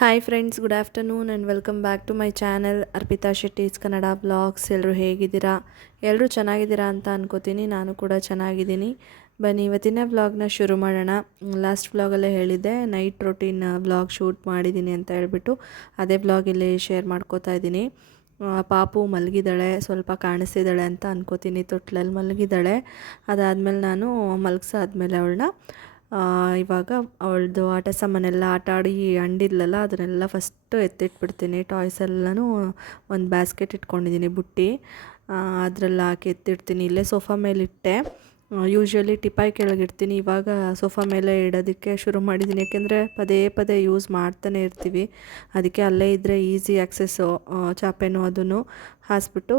Hi friends, good afternoon and welcome back to my channel Arpita Shetty's Kannada blogs. ಎಲ್ಲರೂ ಹೇಗಿದ್ದೀರಾ? ಎಲ್ಲರೂ ಚೆನ್ನಾಗಿದ್ದೀರಾ ಅಂತ ಅನ್ಕೋತೀನಿ. ನಾನು ಕೂಡ ಚೆನ್ನಾಗಿದ್ದೀನಿ. ಬನ್ನಿ ಇವತ್ತಿನ ವ್ಲಾಗ್ನ ಶುರು ಮಾಡೋಣ. ಲಾಸ್ಟ್ ವ್ಲಾಗಲ್ಲೇ ಹೇಳಿದ್ದೆ ನೈಟ್ ರೊಟೀನ್ ವ್ಲಾಗ್ ಶೂಟ್ ಮಾಡಿದ್ದೀನಿ ಅಂತ ಹೇಳ್ಬಿಟ್ಟು ಅದೇ ವ್ಲಾಗ್ ಇಲ್ಲಿ ಶೇರ್ ಮಾಡ್ಕೋತಾ ಇದ್ದೀನಿ. ಪಾಪು ಮಲಗಿದ್ದಾಳೆ, ಸ್ವಲ್ಪ ಕಾಣಿಸ್ತಿದ್ದಾಳೆ ಅಂತ ಅನ್ಕೋತೀನಿ. ತೊಟ್ಲಲ್ಲಿ ಮಲಗಿದ್ದಾಳೆ. ಅದಾದಮೇಲೆ ನಾನು ಮಲಗಿಸಾದ್ಮೇಲೆ ಅವಳನ್ನ ಇವಾಗ ಅವಳದು ಆಟ ಸಾಮಾನೆಲ್ಲ ಆಟ ಆಡಿ ಅಂಡಿದ್ಲಲ್ಲ ಅದನ್ನೆಲ್ಲ ಫಸ್ಟು ಎತ್ತಿಟ್ಬಿಡ್ತೀನಿ. ಟಾಯ್ಸ್ ಎಲ್ಲನೂ ಒಂದು ಬ್ಯಾಸ್ಕೆಟ್ ಇಟ್ಕೊಂಡಿದ್ದೀನಿ, ಬುಟ್ಟಿ ಅದರಲ್ಲಿ ಹಾಕಿ ಎತ್ತಿಡ್ತೀನಿ. ಇಲ್ಲೇ ಸೋಫಾ ಮೇಲಿಟ್ಟೆ. ಯೂಶ್ವಲಿ ಟಿಪಾಯ್ ಕೆಳಗಿಡ್ತೀನಿ, ಇವಾಗ ಸೋಫಾ ಮೇಲೆ ಇಡೋದಕ್ಕೆ ಶುರು ಮಾಡಿದ್ದೀನಿ. ಯಾಕೆಂದರೆ ಪದೇ ಪದೇ ಯೂಸ್ ಮಾಡ್ತಾನೆ ಇರ್ತೀವಿ, ಅದಕ್ಕೆ ಅಲ್ಲೇ ಇದ್ದರೆ ಈಸಿ ಆ್ಯಕ್ಸೆಸ್ಸು. ಚಾಪೆನೂ ಅದನ್ನು ಹಾಸ್ಬಿಟ್ಟು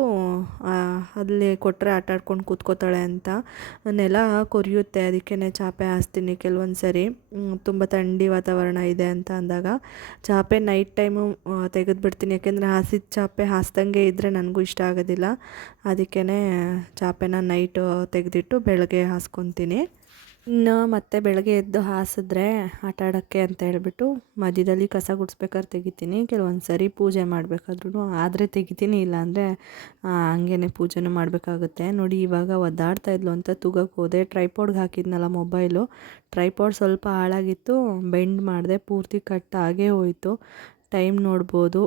ಅಲ್ಲಿ ಕೊಟ್ಟರೆ ಆಟ ಆಡ್ಕೊಂಡು ಕೂತ್ಕೋತಾಳೆ ಅಂತ. ನೆಲ ಕೊರಿಯುತ್ತೆ, ಅದಕ್ಕೇ ಚಾಪೆ ಹಾಸ್ತೀನಿ ಕೆಲವೊಂದು ಸರಿ. ತುಂಬ ಥಂಡಿ ವಾತಾವರಣ ಇದೆ ಅಂತ ಅಂದಾಗ ಚಾಪೆ ನೈಟ್ ಟೈಮು ತೆಗೆದುಬಿಡ್ತೀನಿ. ಯಾಕೆಂದರೆ ಹಾಸಿದ ಚಾಪೆ ಹಾಸ್ದಂಗೆ ಇದ್ದರೆ ನನಗೂ ಇಷ್ಟ ಆಗೋದಿಲ್ಲ. ಅದಕ್ಕೇ ಚಾಪೆನ ನೈಟು ತೆಗೆದಿಟ್ಟು ಬೆಳಗ್ಗೆ ಹಾಸ್ಕೊತೀನಿ. ಇನ್ನು ಮತ್ತೆ ಬೆಳಗ್ಗೆ ಎದ್ದು ಹಾಸಿದ್ರೆ ಆಟ ಆಡೋಕ್ಕೆ ಅಂತ ಹೇಳ್ಬಿಟ್ಟು ಮಧ್ಯದಲ್ಲಿ ಕಸ ಗುಡಿಸ್ಬೇಕಾದ್ರೆ ತೆಗಿತೀನಿ. ಕೆಲವೊಂದು ಸರಿ ಪೂಜೆ ಮಾಡಬೇಕಾದ್ರೂ ಆದರೆ ತೆಗಿತೀನಿ, ಇಲ್ಲಾಂದರೆ ಹಂಗೇ ಪೂಜೆನೂ ಮಾಡಬೇಕಾಗುತ್ತೆ. ನೋಡಿ ಇವಾಗ ಒದ್ದಾಡ್ತಾ ಇದ್ಲು ಅಂತ ತೂಗಕ್ಕೆ ಹೋದೆ. ಟ್ರೈಪಾಡ್ಗೆ ಹಾಕಿದ್ನಲ್ಲ ಮೊಬೈಲು, ಟ್ರೈಪಾಡ್ ಸ್ವಲ್ಪ ಹಾಳಾಗಿತ್ತು, ಬೆಂಡ್ ಮಾಡಿದೆ, ಪೂರ್ತಿ ಕಟ್ ಆಗೇ ಹೋಯಿತು. ಟೈಮ್ ನೋಡ್ಬೋದು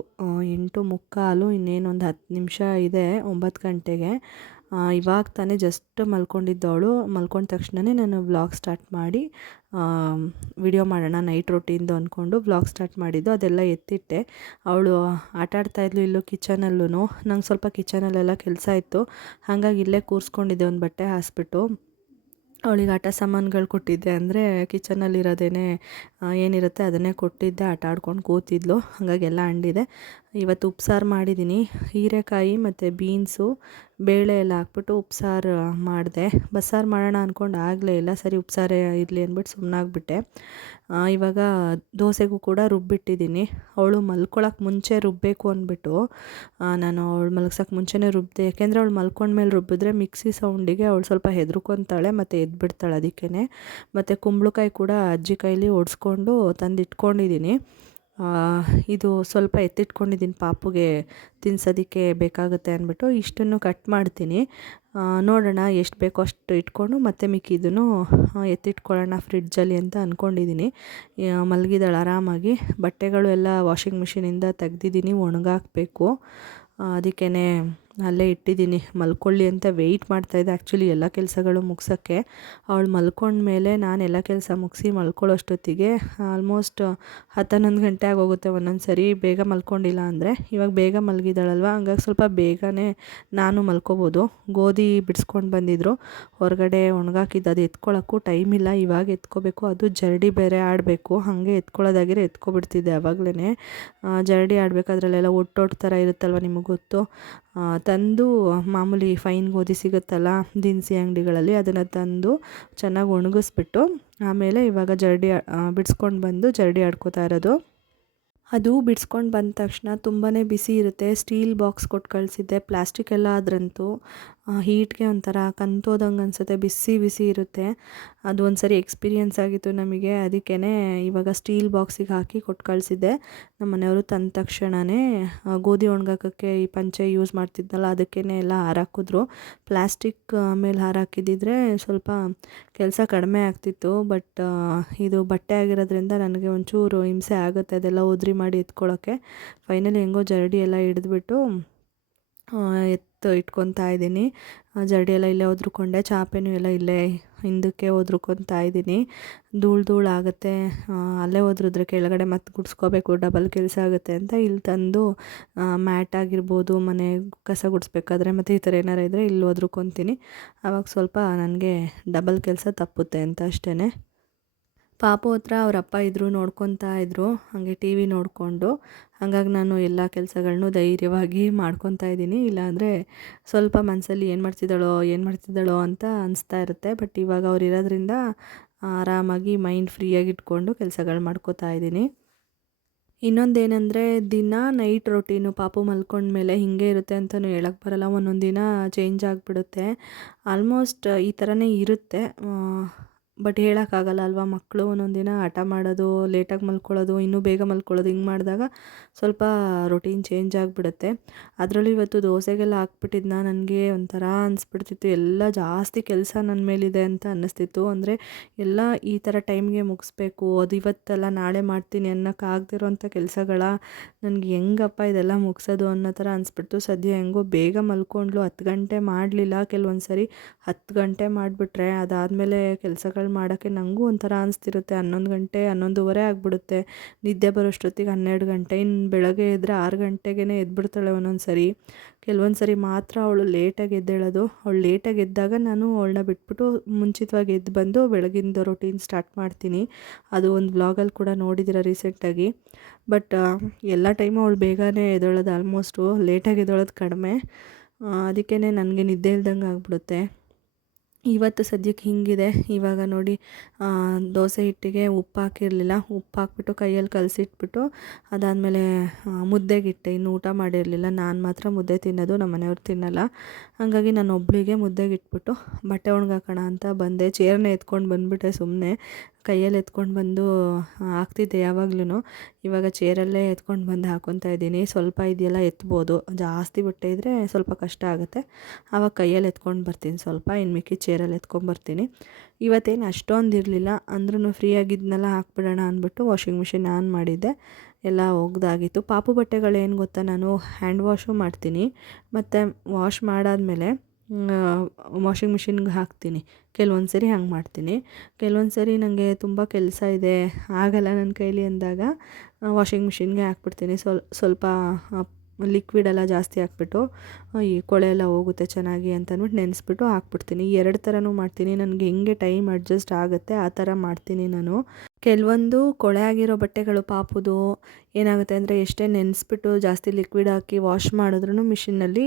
8:45, ಇನ್ನೇನೊಂದು 10 ನಿಮಿಷ ಇದೆ 9 ಗಂಟೆಗೆ. ಇವಾಗ ತಾನೇ ಜಸ್ಟ್ ಮಲ್ಕೊಂಡಿದ್ದವಳು. ಮಲ್ಕೊಂಡ ತಕ್ಷಣವೇ ನಾನು ವ್ಲಾಗ್ ಸ್ಟಾರ್ಟ್ ಮಾಡಿ ವಿಡಿಯೋ ಮಾಡೋಣ ನೈಟ್ ರೊಟೀನ್ದು ಅಂದ್ಕೊಂಡು ವ್ಲಾಗ್ ಸ್ಟಾರ್ಟ್ ಮಾಡಿದ್ದು. ಅದೆಲ್ಲ ಎತ್ತಿಟ್ಟೆ. ಅವಳು ಆಟ ಆಡ್ತಾಯಿದ್ಲು ಇಲ್ಲೂ ಕಿಚನಲ್ಲೂ. ನಂಗೆ ಸ್ವಲ್ಪ ಕಿಚನಲ್ಲೆಲ್ಲ ಕೆಲಸ ಇತ್ತು, ಹಾಗಾಗಿ ಇಲ್ಲೇ ಕೂರಿಸ್ಕೊಂಡಿದ್ದೆ ಒಂದು ಬಟ್ಟೆ ಹಾಸ್ಬಿಟ್ಟು. ಅವಳಿಗೆ ಆಟ ಸಾಮಾನುಗಳು ಕೊಟ್ಟಿದ್ದೆ, ಅಂದರೆ ಕಿಚನಲ್ಲಿರೋದೇನೆ ಏನಿರುತ್ತೆ ಅದನ್ನೇ ಕೊಟ್ಟಿದ್ದೆ. ಆಟ ಆಡ್ಕೊಂಡು ಕೂತಿದ್ಲು, ಹಾಗಾಗಿ ಎಲ್ಲ ಅಂಡಿದೆ. ಇವತ್ತು ಉಪ್ಸಾರು ಮಾಡಿದ್ದೀನಿ. ಹೀರೆಕಾಯಿ ಮತ್ತು ಬೀನ್ಸು ಬೇಳೆ ಎಲ್ಲ ಹಾಕ್ಬಿಟ್ಟು ಉಪ್ಸಾರು ಮಾಡಿದೆ. ಬಸ್ಸಾರು ಮಾಡೋಣ ಅಂದ್ಕೊಂಡು ಆಗಲೇ ಇಲ್ಲ, ಸರಿ ಉಪ್ಸಾರೇ ಇರಲಿ ಅಂದ್ಬಿಟ್ಟು ಸುಮ್ಮನಾಗ್ಬಿಟ್ಟೆ. ಇವಾಗ ದೋಸೆಗೂ ಕೂಡ ರುಬ್ಬಿಟ್ಟಿದ್ದೀನಿ. ಅವಳು ಮಲ್ಕೊಳಕ್ಕೆ ಮುಂಚೆ ರುಬ್ಬಬೇಕು ಅಂದ್ಬಿಟ್ಟು ನಾನು ಅವಳು ಮಲಗ್ಸೋಕ್ಕೆ ಮುಂಚೆನೇ ರುಬ್ಬಿದೆ. ಯಾಕೆಂದರೆ ಅವಳು ಮಲ್ಕೊಂಡ್ಮೇಲೆ ರುಬ್ಬಿದ್ರೆ ಮಿಕ್ಸಿ ಸೌಂಡಿಗೆ ಅವಳು ಸ್ವಲ್ಪ ಹೆದರ್ಕೊತಾಳೆ ಮತ್ತು ಎದ್ಬಿಡ್ತಾಳೆ. ಅದಕ್ಕೇ ಮತ್ತು ಕುಂಬಳಕಾಯಿ ಕೂಡ ಅಜ್ಜಿ ಕೈಲಿ ಒಡಿಸ್ಕೊಂಡು ತಂದು ಇಟ್ಕೊಂಡಿದ್ದೀನಿ. ಇದು ಸ್ವಲ್ಪ ಎತ್ತಿಟ್ಕೊಂಡಿದ್ದೀನಿ ಪಾಪುಗೆ ತಿನ್ಸೋದಕ್ಕೆ ಬೇಕಾಗುತ್ತೆ ಅಂದ್ಬಿಟ್ಟು. ಇಷ್ಟನ್ನು ಕಟ್ ಮಾಡ್ತೀನಿ. ನೋಡೋಣ ಎಷ್ಟು ಬೇಕೋ ಅಷ್ಟು ಇಟ್ಕೊಂಡು ಮತ್ತೆ ಮಿಕ್ಕಿದ್ದನ್ನು ಎತ್ತಿಟ್ಕೊಳ್ಳೋಣ ಫ್ರಿಡ್ಜಲ್ಲಿ ಅಂತ ಅಂದ್ಕೊಂಡಿದ್ದೀನಿ. ಮಲಗಿದಾಳೆ ಆರಾಮಾಗಿ. ಬಟ್ಟೆಗಳು ಎಲ್ಲ ವಾಷಿಂಗ್ ಮಿಷಿನಿಂದ ತೆಗ್ದಿದ್ದೀನಿ, ಒಣಗಾಕಬೇಕು. ಅದಕ್ಕೇ ಅಲ್ಲೇ ಇಟ್ಟಿದ್ದೀನಿ, ಮಲ್ಕೊಳ್ಳಿ ಅಂತ ವೆಯ್ಟ್ ಮಾಡ್ತಾಯಿದ್ದೆ ಆ್ಯಕ್ಚುಲಿ ಎಲ್ಲ ಕೆಲಸಗಳು ಮುಗ್ಸೋಕ್ಕೆ. ಅವಳು ಮಲ್ಕೊಂಡ್ಮೇಲೆ ನಾನು ಎಲ್ಲ ಕೆಲಸ ಮುಗಿಸಿ ಮಲ್ಕೊಳ್ಳೋಷ್ಟೊತ್ತಿಗೆ ಆಲ್ಮೋಸ್ಟ್ 10-11 ಗಂಟೆ ಆಗೋಗುತ್ತೆ ಒಂದೊಂದು ಸರಿ, ಬೇಗ ಮಲ್ಕೊಂಡಿಲ್ಲ ಅಂದರೆ. ಇವಾಗ ಬೇಗ ಮಲಗಿದಾಳಲ್ವ, ಹಂಗಾಗಿ ಸ್ವಲ್ಪ ಬೇಗನೆ ನಾನು ಮಲ್ಕೋಬೋದು. ಗೋಧಿ ಬಿಡಿಸ್ಕೊಂಡು ಬಂದಿದ್ದರು ಹೊರಗಡೆ, ಒಣಗಾಕಿದ್ದು ಅದು ಎತ್ಕೊಳ್ಳೋಕ್ಕೂ ಟೈಮ್ ಇಲ್ಲ. ಇವಾಗ ಎತ್ಕೋಬೇಕು, ಅದು ಜರಡಿ ಬೇರೆ ಆಡಬೇಕು. ಹಾಗೆ ಎತ್ಕೊಳ್ಳೋದಾಗಿರೋ ಎತ್ಕೊಬಿಡ್ತಿದ್ದೆ ಆವಾಗಲೇ. ಜರಡಿ ಆಡಬೇಕಾದ್ರಲ್ಲೆಲ್ಲ ಒಟ್ಟೊಟ್ಟು ಥರ ಇರುತ್ತಲ್ವ, ನಿಮಗೆ ಗೊತ್ತು. ತಂದು ಮಾಮೂಲಿ ಫೈನ್ ಗೋಧಿ ಸಿಗುತ್ತಲ್ಲ ದಿನಸಿ ಅಂಗಡಿಗಳಲ್ಲಿ, ಅದನ್ನು ತಂದು ಚೆನ್ನಾಗಿ ಒಣಗಿಸ್ಬಿಟ್ಟು ಆಮೇಲೆ ಇವಾಗ ಜರಡಿ ಬಿಡಿಸ್ಕೊಂಡು ಬಂದು ಜರಡಿ ಆಡ್ಕೋತಾ ಇರೋದು. ಅದು ಬಿಡಿಸ್ಕೊಂಡು ಬಂದ ತಕ್ಷಣ ತುಂಬಾ ಬಿಸಿ ಇರುತ್ತೆ. ಸ್ಟೀಲ್ ಬಾಕ್ಸ್ ಕೊಟ್ಟು ಕಳಿಸಿದ್ದೆ. ಪ್ಲಾಸ್ಟಿಕ್ ಎಲ್ಲ ಆದ್ರಂತೂ ಹೀಟ್ಗೆ ಒಂಥರ ಕಂತೋದಂಗೆ ಅನಿಸುತ್ತೆ, ಬಿಸಿ ಬಿಸಿ ಇರುತ್ತೆ. ಅದು ಒಂದು ಸರಿ ಎಕ್ಸ್ಪೀರಿಯೆನ್ಸ್ ಆಗಿತ್ತು ನಮಗೆ. ಅದಕ್ಕೇ ಇವಾಗ ಸ್ಟೀಲ್ ಬಾಕ್ಸಿಗೆ ಹಾಕಿ ಕೊಟ್ಟು ಕಳಿಸಿದ್ದೆ. ನಮ್ಮ ಮನೆಯವರು ತಂದ ತಕ್ಷಣವೇ ಗೋಧಿ ಒಣಗಾಕೋಕ್ಕೆ ಈ ಪಂಚೆ ಯೂಸ್ ಮಾಡ್ತಿದ್ನಲ್ಲ ಅದಕ್ಕೇ ಎಲ್ಲ ಹಾರಾಕಿದ್ರು. ಪ್ಲಾಸ್ಟಿಕ್ ಮೇಲೆ ಹಾರಾಕಿದ್ದಿದ್ರೆ ಸ್ವಲ್ಪ ಕೆಲಸ ಕಡಿಮೆ ಆಗ್ತಿತ್ತು. ಬಟ್ ಇದು ಬಟ್ಟೆ ಆಗಿರೋದ್ರಿಂದ ನನಗೆ ಒಂಚೂರು ಹಿಂಸೆ ಆಗುತ್ತೆ ಅದೆಲ್ಲ ಉದ್ರಿ ಮಾಡಿ ಎತ್ಕೊಳ್ಳೋಕ್ಕೆ. ಫೈನಲಿ ಹೆಂಗೋ ಜರಡಿ ಎಲ್ಲ ಹಿಡಿದ್ಬಿಟ್ಟು ಇಟ್ಕೊತಾ ಇದ್ದೀನಿ. ಜರಡಿ ಎಲ್ಲ ಇಲ್ಲೇ ಒದ್ರುಕೊಂಡೆ, ಚಾಪೆನೂ ಎಲ್ಲ ಇಲ್ಲೇ ಹಿಂದಕ್ಕೆ ಒದ್ರುಕೊತಾ ಇದ್ದೀನಿ. ಧೂಳು ಆಗುತ್ತೆ, ಅಲ್ಲೇ ಒದ್ರಿದ್ರೆ ಕೆಳಗಡೆ ಮತ್ತೆ ಗುಡಿಸ್ಕೋಬೇಕು, ಡಬಲ್ ಕೆಲಸ ಆಗುತ್ತೆ ಅಂತ ಇಲ್ಲಿ ತಂದು ಮ್ಯಾಟ್ ಆಗಿರ್ಬೋದು, ಮನೆ ಕಸ ಗುಡಿಸ್ಬೇಕಾದ್ರೆ ಮತ್ತು ಈ ಥರ ಏನಾರು ಇದ್ದರೆ ಇಲ್ಲಿ ಒದ್ರುಕೊತೀನಿ. ಆವಾಗ ಸ್ವಲ್ಪ ನನಗೆ ಡಬಲ್ ಕೆಲಸ ತಪ್ಪುತ್ತೆ ಅಂತ ಅಷ್ಟೇ. ಪಾಪು ಹತ್ರ ಅವ್ರ ಅಪ್ಪ ಇದ್ದರು, ನೋಡ್ಕೊತಾ ಇದ್ದರು ಹಾಗೆ ಟಿ ವಿ ನೋಡಿಕೊಂಡು. ಹಾಗಾಗಿ ನಾನು ಎಲ್ಲ ಕೆಲಸಗಳನ್ನೂ ಧೈರ್ಯವಾಗಿ ಮಾಡ್ಕೊತಾ ಇದ್ದೀನಿ. ಇಲ್ಲಾಂದರೆ ಸ್ವಲ್ಪ ಮನಸ್ಸಲ್ಲಿ ಏನು ಮಾಡ್ತಿದ್ದಾಳೋ ಅಂತ ಅನಿಸ್ತಾ ಇರುತ್ತೆ. ಬಟ್ ಇವಾಗ ಅವ್ರು ಇರೋದ್ರಿಂದ ಆರಾಮಾಗಿ ಮೈಂಡ್ ಫ್ರೀಯಾಗಿ ಇಟ್ಕೊಂಡು ಕೆಲಸಗಳು ಮಾಡ್ಕೋತಾ ಇದ್ದೀನಿ. ಇನ್ನೊಂದೇನೆಂದರೆ ದಿನ ನೈಟ್ ರೊಟೀನು ಪಾಪು ಮಲ್ಕೊಂಡ್ಮೇಲೆ ಹೀಗೆ ಇರುತ್ತೆ ಅಂತಲೂ ಹೇಳಕ್ಕೆ ಬರೋಲ್ಲ. ಒಂದೊಂದು ದಿನ ಚೇಂಜ್ ಆಗಿಬಿಡುತ್ತೆ. ಆಲ್ಮೋಸ್ಟ್ ಈ ಥರನೇ ಇರುತ್ತೆ. ಬಟ್ ಹೇಳೋಕ್ಕಾಗಲ್ಲ ಅಲ್ವಾ, ಮಕ್ಕಳು ಒಂದೊಂದು ದಿನ ಹಠ ಮಾಡೋದು, ಲೇಟಾಗಿ ಮಲ್ಕೊಳ್ಳೋದು, ಇನ್ನೂ ಬೇಗ ಮಲ್ಕೊಳ್ಳೋದು, ಹಿಂಗೆ ಮಾಡಿದಾಗ ಸ್ವಲ್ಪ ರೊಟೀನ್ ಚೇಂಜ್ ಆಗಿಬಿಡುತ್ತೆ. ಅದರಲ್ಲೂ ಇವತ್ತು ದೋಸೆಗೆಲ್ಲ ಹಾಕ್ಬಿಟ್ಟಿದ್ನ, ನನಗೆ ಒಂಥರ ಅನಿಸ್ಬಿಡ್ತಿತ್ತು, ಎಲ್ಲ ಜಾಸ್ತಿ ಕೆಲಸ ನನ್ನ ಮೇಲಿದೆ ಅಂತ ಅನ್ನಿಸ್ತಿತ್ತು. ಅಂದರೆ ಎಲ್ಲ ಈ ಥರ ಟೈಮ್ಗೆ ಮುಗಿಸ್ಬೇಕು, ಅದು ಇವತ್ತಲ್ಲ ನಾಳೆ ಮಾಡ್ತೀನಿ ಅನ್ನೋಕ್ಕಾಗದಿರೋಂಥ ಕೆಲಸಗಳ ನನಗೆ ಹೆಂಗಪ್ಪ ಇದೆಲ್ಲ ಮುಗಿಸೋದು ಅನ್ನೋ ಥರ ಅನಿಸ್ಬಿಡ್ತು. ಸದ್ಯ ಹೆಂಗೋ ಬೇಗ ಮಲ್ಕೊಂಡ್ಲು, 10 ಗಂಟೆ ಮಾಡಲಿಲ್ಲ, ಕೆಲವೊಂದು ಸರಿ 10 ಗಂಟೆ ಮಾಡಿಬಿಟ್ರೆ ಅದಾದಮೇಲೆ ಕೆಲಸಗಳು ಮಾಡೋಕ್ಕೆ ನನಗೂ ಒಂಥರ ಅನಿಸ್ತಿರುತ್ತೆ. 11 ಗಂಟೆ 11:30 ಆಗಿಬಿಡುತ್ತೆ, ನಿದ್ದೆ ಬರೋಷ್ಟೊತ್ತಿಗೆ 12 ಗಂಟೆ. ಇನ್ನು ಬೆಳಗ್ಗೆ ಎದ್ದರೆ 6 ಗಂಟೆಗೇ ಎದ್ಬಿಡ್ತಾಳೆ ಒಂದೊಂದು ಸರಿ. ಕೆಲವೊಂದು ಸರಿ ಮಾತ್ರ ಅವಳು ಲೇಟಾಗಿ ಎದ್ದೇಳೋದು. ಅವಳು ಲೇಟಾಗಿ ಎದ್ದಾಗ ನಾನು ಅವಳನ್ನ ಬಿಟ್ಬಿಟ್ಟು ಮುಂಚಿತವಾಗಿ ಎದ್ದು ಬಂದು ಬೆಳಗಿಂದು ರೊಟೀನ್ ಸ್ಟಾರ್ಟ್ ಮಾಡ್ತೀನಿ. ಅದು ಒಂದು ವ್ಲಾಗಲ್ಲಿ ಕೂಡ ನೋಡಿದ್ದೀರ ರೀಸೆಂಟಾಗಿ. ಬಟ್ ಎಲ್ಲ ಟೈಮು ಅವಳು ಬೇಗನೆ ಎದ್ದೇಳೋದು, ಆಲ್ಮೋಸ್ಟು ಲೇಟಾಗಿ ಎದ್ದೇಳೋದು ಕಡಿಮೆ. ಅದಕ್ಕೇ ನನಗೆ ನಿದ್ದೆ ಇಲ್ದಂಗೆ ಆಗಿಬಿಡುತ್ತೆ. ಇವತ್ತು ಸದ್ಯಕ್ಕೆ ಹೀಗಿದೆ. ಇವಾಗ ನೋಡಿ, ದೋಸೆ ಹಿಟ್ಟಿಗೆ ಉಪ್ಪು ಹಾಕಿರಲಿಲ್ಲ, ಉಪ್ಪು ಹಾಕ್ಬಿಟ್ಟು ಕೈಯಲ್ಲಿ ಕಲಸಿಟ್ಬಿಟ್ಟು ಅದಾದಮೇಲೆ ಮುದ್ದೆಗಿಟ್ಟೆ. ಇನ್ನು ಊಟ ಮಾಡಿರಲಿಲ್ಲ, ನಾನು ಮಾತ್ರ ಮುದ್ದೆ ತಿನ್ನೋದು, ನಮ್ಮ ಮನೆಯವ್ರು ತಿನ್ನಲ್ಲ. ಹಾಗಾಗಿ ನಾನು ಒಬ್ಬಳಿಗೆ ಮುದ್ದೆಗಿಟ್ಬಿಟ್ಟು ಬಟ್ಟೆ ಒಣಗಾಕೋಣ ಅಂತ ಬಂದೆ. ಚೇರ್ನ ಎತ್ಕೊಂಡು ಬಂದುಬಿಟ್ಟೆ, ಸುಮ್ಮನೆ ಕೈಯಲ್ಲಿ ಎತ್ಕೊಂಡು ಬಂದು ಹಾಕ್ತಿದ್ದೆ ಯಾವಾಗ್ಲೂ. ಇವಾಗ ಚೇರಲ್ಲೇ ಎತ್ಕೊಂಡು ಬಂದು ಹಾಕ್ಕೊತಾ ಇದ್ದೀನಿ. ಸ್ವಲ್ಪ ಇದೆಯಲ್ಲ ಎತ್ಬೋದು, ಜಾಸ್ತಿ ಬಟ್ಟೆ ಇದ್ದರೆ ಸ್ವಲ್ಪ ಕಷ್ಟ ಆಗುತ್ತೆ. ಆವಾಗ ಕೈಯಲ್ಲಿ ಎತ್ಕೊಂಡು ಬರ್ತೀನಿ ಸ್ವಲ್ಪ, ಇನ್ನು ಮಿಕ್ಕಿ ಚೇರಲ್ಲಿ ಎತ್ಕೊಂಬರ್ತೀನಿ. ಇವತ್ತೇನು ಅಷ್ಟೊಂದು ಇರಲಿಲ್ಲ, ಅಂದ್ರೂ ಫ್ರೀ ಆಗಿದ್ನೆಲ್ಲ ಹಾಕ್ಬಿಡೋಣ ಅಂದ್ಬಿಟ್ಟು ವಾಷಿಂಗ್ ಮಿಷಿನ್ ಆನ್ ಮಾಡಿದ್ದೆ. ಎಲ್ಲ ಒಗ್ದಾಗಿತ್ತು. ಪಾಪು ಬಟ್ಟೆಗಳೇನು ಗೊತ್ತಾ, ನಾನು ಹ್ಯಾಂಡ್ ವಾಶು ಮಾಡ್ತೀನಿ, ಮತ್ತು ವಾಶ್ ಮಾಡಾದಮೇಲೆ ವಾಷಿಂಗ್ ಮಿಷಿನ್ಗೆ ಹಾಕ್ತೀನಿ. ಕೆಲವೊಂದು ಸರಿ ಹಂಗೆ ಮಾಡ್ತೀನಿ. ಕೆಲವೊಂದು ಸರಿ ನನಗೆ ತುಂಬ ಕೆಲಸ ಇದೆ, ಆಗಲ್ಲ ನನ್ನ ಕೈಲಿ ಅಂದಾಗ ವಾಷಿಂಗ್ ಮಿಷಿನ್ಗೆ ಹಾಕ್ಬಿಡ್ತೀನಿ. ಸ್ವಲ್ಪ ಲಿಕ್ವಿಡೆಲ್ಲ ಜಾಸ್ತಿ ಹಾಕ್ಬಿಟ್ಟು ಈ ಕೊಳೆ ಎಲ್ಲ ಹೋಗುತ್ತೆ ಚೆನ್ನಾಗಿ ಅಂತ ಅಂದ್ಬಿಟ್ಟು ನೆನೆಸ್ಬಿಟ್ಟು ಹಾಕ್ಬಿಡ್ತೀನಿ. 2 ಥರನೂ ಮಾಡ್ತೀನಿ. ನನಗೆ ಹೆಂಗೆ ಟೈಮ್ ಅಡ್ಜಸ್ಟ್ ಆಗುತ್ತೆ ಆ ಥರ ಮಾಡ್ತೀನಿ ನಾನು. ಕೆಲವೊಂದು ಕೊಳೆ ಆಗಿರೋ ಬಟ್ಟೆಗಳು ಪಾಪುದು ಏನಾಗುತ್ತೆ ಅಂದರೆ, ಎಷ್ಟೇ ನೆನೆಸ್ಬಿಟ್ಟು ಜಾಸ್ತಿ ಲಿಕ್ವಿಡ್ ಹಾಕಿ ವಾಶ್ ಮಾಡಿದ್ರೂ ಮಿಷಿನ್ನಲ್ಲಿ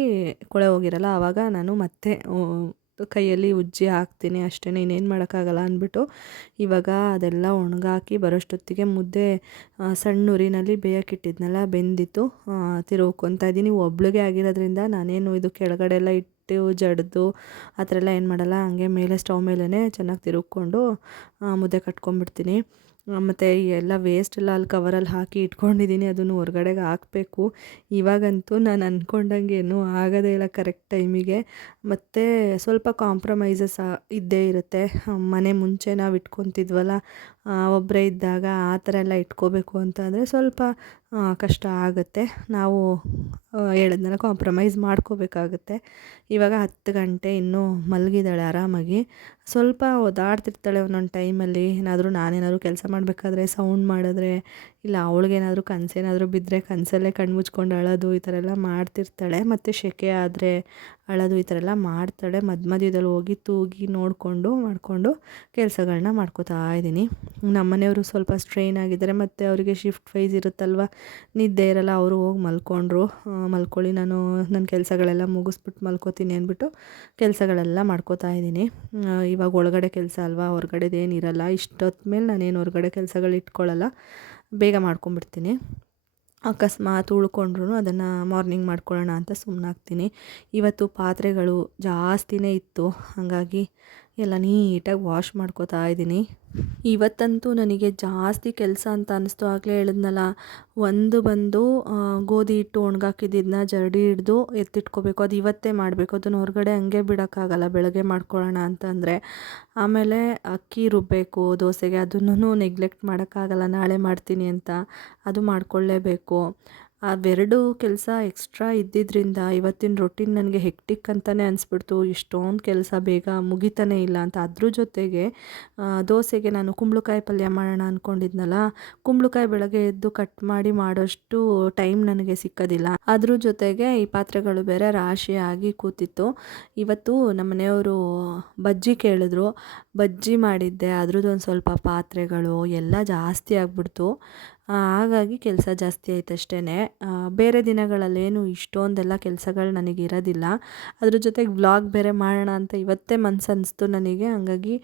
ಕೊಳೆ ಹೋಗಿರಲ್ಲ. ಆವಾಗ ನಾನು ಮತ್ತೆ ಕೈಯಲ್ಲಿ ಉಜ್ಜಿ ಹಾಕ್ತೀನಿ ಅಷ್ಟೇ, ಇನ್ನೇನು ಮಾಡೋಕ್ಕಾಗಲ್ಲ ಅಂದ್ಬಿಟ್ಟು. ಇವಾಗ ಅದೆಲ್ಲ ಒಣಗಾಕಿ ಬರೋಷ್ಟೊತ್ತಿಗೆ ಮುದ್ದೆ ಸಣ್ಣ ಉರಿನಲ್ಲಿ ಬೇಯಕ್ಕಿಟ್ಟಿದ್ನಲ್ಲ, ಬೆಂದಿತ್ತು. ತಿರುವ್ಕೊತಾ ಇದ್ದೀನಿ. ಒಬ್ಳಿಗೆ ಆಗಿರೋದ್ರಿಂದ ನಾನೇನು ಇದು ಕೆಳಗಡೆ ಎಲ್ಲ ಇಟ್ಟು ಜಡ್ದು ಆ ಥರ ಎಲ್ಲ ಏನು ಮಾಡಲ್ಲ, ಹಂಗೆ ಮೇಲೆ ಸ್ಟವ್ ಮೇಲೇ ಚೆನ್ನಾಗಿ ತಿರುಗ್ಕೊಂಡು ಮುದ್ದೆ ಕಟ್ಕೊಂಡ್ಬಿಡ್ತೀನಿ. ಮತ್ತು ಎಲ್ಲ ವೇಸ್ಟ್ ಎಲ್ಲ ಅಲ್ಲಿ ಕವರಲ್ಲಿ ಹಾಕಿ ಇಟ್ಕೊಂಡಿದ್ದೀನಿ, ಅದನ್ನು ಹೊರ್ಗಡೆಗೆ ಹಾಕಬೇಕು. ಇವಾಗಂತೂ ನಾನು ಅಂದ್ಕೊಂಡಂಗೆ ಏನೂ ಆಗೋದೇ ಇಲ್ಲ ಕರೆಕ್ಟ್ ಟೈಮಿಗೆ. ಮತ್ತು ಸ್ವಲ್ಪ ಕಾಂಪ್ರಮೈಸಸ್ ಇದ್ದೇ ಇರುತ್ತೆ. ಮನೆ ಮುಂಚೆ ನಾವು ಇಟ್ಕೊತಿದ್ವಲ್ಲ, ಒಬ್ಬರೇ ಇದ್ದಾಗ ಆ ಥರ ಎಲ್ಲ ಇಟ್ಕೋಬೇಕು ಅಂತ ಅಂದರೆ ಸ್ವಲ್ಪ ಕಷ್ಟ ಆಗುತ್ತೆ. ನಾವು ಹೇಳಿದ್ನಲ್ಲ, ಕಾಂಪ್ರಮೈಸ್ ಮಾಡ್ಕೋಬೇಕಾಗುತ್ತೆ. ಇವಾಗ 10 ಗಂಟೆ, ಇನ್ನೂ ಮಲಗಿದ್ದಾಳೆ ಆರಾಮಾಗಿ. ಸ್ವಲ್ಪ ಓದಾಡ್ತಿರ್ತಾಳೆ ಒಂದೊಂದು ಟೈಮಲ್ಲಿ. ನಾನೇನಾದರೂ ಕೆಲಸ ಮಾಡಬೇಕಾದ್ರೆ ಸೌಂಡ್ ಮಾಡಿದ್ರೆ, ಇಲ್ಲ ಅವಳಿಗೇನಾದರೂ ಕನಸೇನಾದರೂ ಬಿದ್ದರೆ ಕನಸಲ್ಲೇ ಕಣ್ಣು ಮುಚ್ಕೊಂಡು ಅಳೋದು, ಈ ಥರ ಎಲ್ಲ ಮಾಡ್ತಿರ್ತಾಳೆ. ಮತ್ತು ಸೆಕೆ ಆದರೆ ಅಳೋದು, ಈ ಥರ ಎಲ್ಲ ಮಾಡ್ತಾಳೆ. ಮಧ್ಯದಲ್ಲಿ ಹೋಗಿ ತೂಗಿ ಮಾಡಿಕೊಂಡು ಕೆಲಸಗಳನ್ನ ಮಾಡ್ಕೋತಾ ಇದ್ದೀನಿ. ನಮ್ಮನೆಯವರು ಸ್ವಲ್ಪ ಸ್ಟ್ರೈನ್ ಆಗಿದ್ದಾರೆ, ಮತ್ತು ಅವರಿಗೆ ಶಿಫ್ಟ್ ವೈಸ್ ಇರುತ್ತಲ್ವ, ನಿದ್ದೆ ಇರಲ್ಲ. ಅವರು ಹೋಗಿ ಮಲ್ಕೊಳ್ಳಿ, ನಾನು ನನ್ನ ಕೆಲಸಗಳೆಲ್ಲ ಮುಗಿಸ್ಬಿಟ್ಟು ಮಲ್ಕೋತೀನಿ ಅಂದ್ಬಿಟ್ಟು ಕೆಲಸಗಳೆಲ್ಲ ಮಾಡ್ಕೋತಾ ಇದ್ದೀನಿ. ಇವಾಗ ಒಳಗಡೆ ಕೆಲಸ ಅಲ್ವಾ, ಹೊರಗಡೆದೇನಿರಲ್ಲ. ಇಷ್ಟೊತ್ತು ಮೇಲೆ ನಾನೇನು ಹೊರಗಡೆ ಕೆಲಸಗಳು ಇಟ್ಕೊಳ್ಳಲ್ಲ, ಬೇಗ ಮಾಡ್ಕೊಂಬಿಡ್ತೀನಿ. ಅಕಸ್ಮಾತ್ ಉಳ್ಕೊಂಡ್ರೂ ಅದನ್ನು ಮಾರ್ನಿಂಗ್ ಮಾಡ್ಕೊಳ್ಳೋಣ ಅಂತ ಸುಮ್ಮನಾಗ್ತೀನಿ. ಇವತ್ತು ಪಾತ್ರೆಗಳು ಜಾಸ್ತಿನೇ ಇತ್ತು, ಹಾಗಾಗಿ ಎಲ್ಲ ನೀಟಾಗಿ ವಾಶ್ ಮಾಡ್ಕೋತಾ ಇದ್ದೀನಿ. ಇವತ್ತಂತೂ ನನಗೆ ಜಾಸ್ತಿ ಕೆಲಸ ಅಂತ ಅನ್ನಿಸ್ತು. ಆಗಲೇ ಹೇಳಿದ್ನಲ್ಲ, ಒಂದು ಬಂದು ಗೋಧಿ ಹಿಟ್ಟು ಒಣಗಾಕಿದ್ದನ್ನ ಜರಡಿ ಹಿಡ್ದು ಎತ್ತಿಟ್ಕೋಬೇಕು, ಅದು ಇವತ್ತೇ ಮಾಡಬೇಕು. ಅದನ್ನು ಹೊರಗಡೆ ಹಂಗೆ ಬಿಡೋಕ್ಕಾಗಲ್ಲ, ಬೆಳಗ್ಗೆ ಮಾಡ್ಕೊಳ್ಳೋಣ ಅಂತಂದರೆ. ಆಮೇಲೆ ಅಕ್ಕಿ ರುಬ್ಬಬೇಕು ದೋಸೆಗೆ, ಅದನ್ನು ನೆಗ್ಲೆಕ್ಟ್ ಮಾಡೋಕ್ಕಾಗಲ್ಲ, ನಾಳೆ ಮಾಡ್ತೀನಿ ಅಂತ, ಅದು ಮಾಡ್ಕೊಳ್ಳೇಬೇಕು. ಅವೆರಡು ಕೆಲಸ ಎಕ್ಸ್ಟ್ರಾ ಇದ್ದಿದ್ದರಿಂದ ಇವತ್ತಿನ ರೊಟೀನ್ ನನಗೆ ಹೆಕ್ಟಿಕ್ ಅಂತಲೇ ಅನಿಸ್ಬಿಡ್ತು. ಇಷ್ಟೊಂದು ಕೆಲಸ ಬೇಗ ಮುಗಿತಾನೇ ಇಲ್ಲ ಅಂತ. ಅದ್ರ ಜೊತೆಗೆ ದೋಸೆಗೆ ನಾನು ಕುಂಬಳಕಾಯಿ ಪಲ್ಯ ಮಾಡೋಣ ಅಂದ್ಕೊಂಡಿದ್ನಲ್ಲ, ಕುಂಬಳಕಾಯಿ ಬೆಳಗ್ಗೆ ಎದ್ದು ಕಟ್ ಮಾಡಿ ಮಾಡೋಷ್ಟು ಟೈಮ್ ನನಗೆ ಸಿಕ್ಕೋದಿಲ್ಲ. ಅದ್ರ ಜೊತೆಗೆ ಈ ಪಾತ್ರೆಗಳು ಬೇರೆ ರಾಶಿಯಾಗಿ ಕೂತಿತ್ತು. ಇವತ್ತು ನಮ್ಮ ಮನೆಯವರು ಬಜ್ಜಿ ಕೇಳಿದ್ರು, ಬಜ್ಜಿ ಮಾಡಿದ್ದೆ. ಅದ್ರದ್ದೊಂದು ಸ್ವಲ್ಪ ಪಾತ್ರೆಗಳು ಎಲ್ಲ ಜಾಸ್ತಿ ಆಗಿಬಿಡ್ತು. ಹಾಗಾಗಿ ಕೆಲಸ ಜಾಸ್ತಿ ಆಯ್ತು ಅಷ್ಟೇ. ಬೇರೆ ದಿನಗಳಲ್ಲೇನು ಇಷ್ಟೊಂದೆಲ್ಲ ಕೆಲಸಗಳು ನನಗಿರೋದಿಲ್ಲ. ಅದ್ರ ಜೊತೆಗೆ ವ್ಲಾಗ್ ಬೇರೆ ಮಾಡೋಣ ಅಂತ ಇವತ್ತೇ ಮನ್ಸು ಅನ್ನಿಸ್ತು ನನಗೆ. ಹಾಗಾಗಿ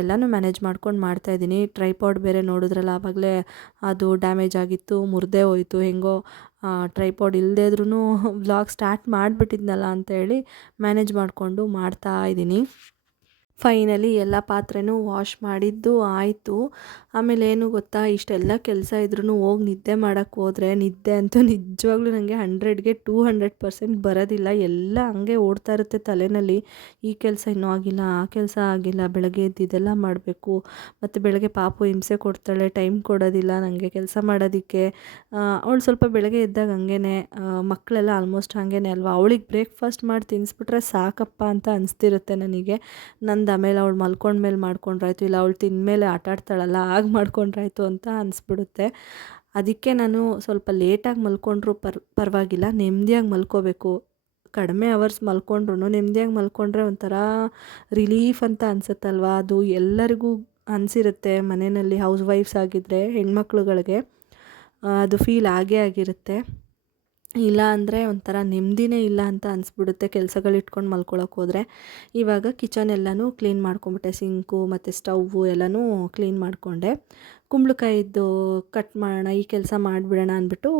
ಎಲ್ಲನೂ ಮ್ಯಾನೇಜ್ ಮಾಡ್ಕೊಂಡು ಮಾಡ್ತಾಯಿದ್ದೀನಿ. ಟ್ರೈಪಾಡ್ ಬೇರೆ ನೋಡಿದ್ರಲ್ಲ, ಆವಾಗಲೇ ಅದು ಡ್ಯಾಮೇಜ್ ಆಗಿತ್ತು, ಮುರಿದೇ ಹೋಯಿತು. ಹೆಂಗೋ ಟ್ರೈಪಾಡ್ ಇಲ್ಲದೇ ಇದ್ರೂ ವ್ಲಾಗ್ ಸ್ಟಾರ್ಟ್ ಮಾಡಿಬಿಟ್ಟಿದ್ನಲ್ಲ ಅಂತೇಳಿ ಮ್ಯಾನೇಜ್ ಮಾಡಿಕೊಂಡು ಮಾಡ್ತಾಯಿದ್ದೀನಿ. ಫೈನಲಿ ಎಲ್ಲ ಪಾತ್ರೆನೂ ವಾಶ್ ಮಾಡಿದ್ದು ಆಯಿತು. ಆಮೇಲೆ ಏನು ಗೊತ್ತಾ, ಇಷ್ಟೆಲ್ಲ ಕೆಲಸ ಇದ್ರೂ ಹೋಗಿ ನಿದ್ದೆ ಮಾಡೋಕ್ಕೆ ಹೋದರೆ ನಿದ್ದೆ ಅಂತೂ ನಿಜವಾಗ್ಲೂ ನನಗೆ 100ಗೆ 200% ಬರೋದಿಲ್ಲ. ಎಲ್ಲ ಹಂಗೆ ಓಡ್ತಾ ಇರುತ್ತೆ ತಲೆಯಲ್ಲಿ. ಈ ಕೆಲಸ ಇನ್ನೂ ಆಗಿಲ್ಲ, ಆ ಕೆಲಸ ಆಗಿಲ್ಲ, ಬೆಳಗ್ಗೆ ಎದ್ದು ಇದೆಲ್ಲ ಮಾಡಬೇಕು, ಮತ್ತು ಬೆಳಗ್ಗೆ ಪಾಪು ಹಿಂಸೆ ಕೊಡ್ತಾಳೆ, ಟೈಮ್ ಕೊಡೋದಿಲ್ಲ ನನಗೆ ಕೆಲಸ ಮಾಡೋದಕ್ಕೆ. ಅವಳು ಸ್ವಲ್ಪ ಬೆಳಗ್ಗೆ ಎದ್ದಾಗ ಹಂಗೇ, ಮಕ್ಕಳೆಲ್ಲ ಆಲ್ಮೋಸ್ಟ್ ಹಾಗೇ ಅಲ್ವಾ, ಅವಳಿಗೆ ಬ್ರೇಕ್ಫಾಸ್ಟ್ ಮಾಡಿ ತಿನ್ನಿಸ್ಬಿಟ್ರೆ ಸಾಕಪ್ಪ ಅಂತ ಅನಿಸ್ತಿರುತ್ತೆ ನನಗೆ. ನಂದು ಆಮೇಲೆ ಅವಳು ಮಲ್ಕೊಂಡ್ಮೇಲೆ ಮಾಡ್ಕೊಂಡ್ರಾಯ್ತು, ಇಲ್ಲ ಅವಳು ತಿಂದಮೇಲೆ ಆಟಾಡ್ತಾಳಲ್ಲ ಆಗ ಮಾಡ್ಕೊಂಡ್ರಾಯ್ತು ಅಂತ ಅನಿಸ್ಬಿಡುತ್ತೆ. ಅದಕ್ಕೆ ನಾನು ಸ್ವಲ್ಪ ಲೇಟಾಗಿ ಮಲ್ಕೊಂಡ್ರೂ ಪರವಾಗಿಲ್ಲ, ನೆಮ್ಮದಿಯಾಗಿ ಮಲ್ಕೋಬೇಕು. ಕಡಿಮೆ ಅವರ್ಸ್ ಮಲ್ಕೊಂಡ್ರು ನೆಮ್ಮದಿಯಾಗಿ ಮಲ್ಕೊಂಡ್ರೆ ಒಂಥರ ರಿಲೀಫ್ ಅಂತ ಅನಿಸುತ್ತಲ್ವ, ಅದು ಎಲ್ಲರಿಗೂ ಅನಿಸಿರುತ್ತೆ. ಮನೆಯಲ್ಲಿ ಹೌಸ್ ವೈಫ್ಸ್ ಆಗಿದ್ದರೆ ಹೆಣ್ಮಕ್ಳುಗಳಿಗೆ ಅದು ಫೀಲ್ ಆಗೇ ಆಗಿರುತ್ತೆ. ಇಲ್ಲ ಅಂದರೆ ಒಂಥರ ನೆಮ್ಮದಿನೇ ಇಲ್ಲ ಅಂತ ಅನಿಸ್ಬಿಡುತ್ತೆ ಕೆಲಸಗಳು ಇಟ್ಕೊಂಡು ಮಲ್ಕೊಳಕ್ಕೆ ಹೋದರೆ. ಇವಾಗ ಕಿಚನ್ ಎಲ್ಲನೂ ಕ್ಲೀನ್ ಮಾಡ್ಕೊಂಬಿಟ್ಟೆ, ಸಿಂಕು ಮತ್ತು ಸ್ಟವ್ವು ಎಲ್ಲನೂ ಕ್ಲೀನ್ ಮಾಡಿಕೊಂಡೆ. ಕುಂಬಳಕಾಯಿದ್ದು ಕಟ್ ಮಾಡೋಣ, ಈ ಕೆಲಸ ಮಾಡಿಬಿಡೋಣ ಅಂದ್ಬಿಟ್ಟು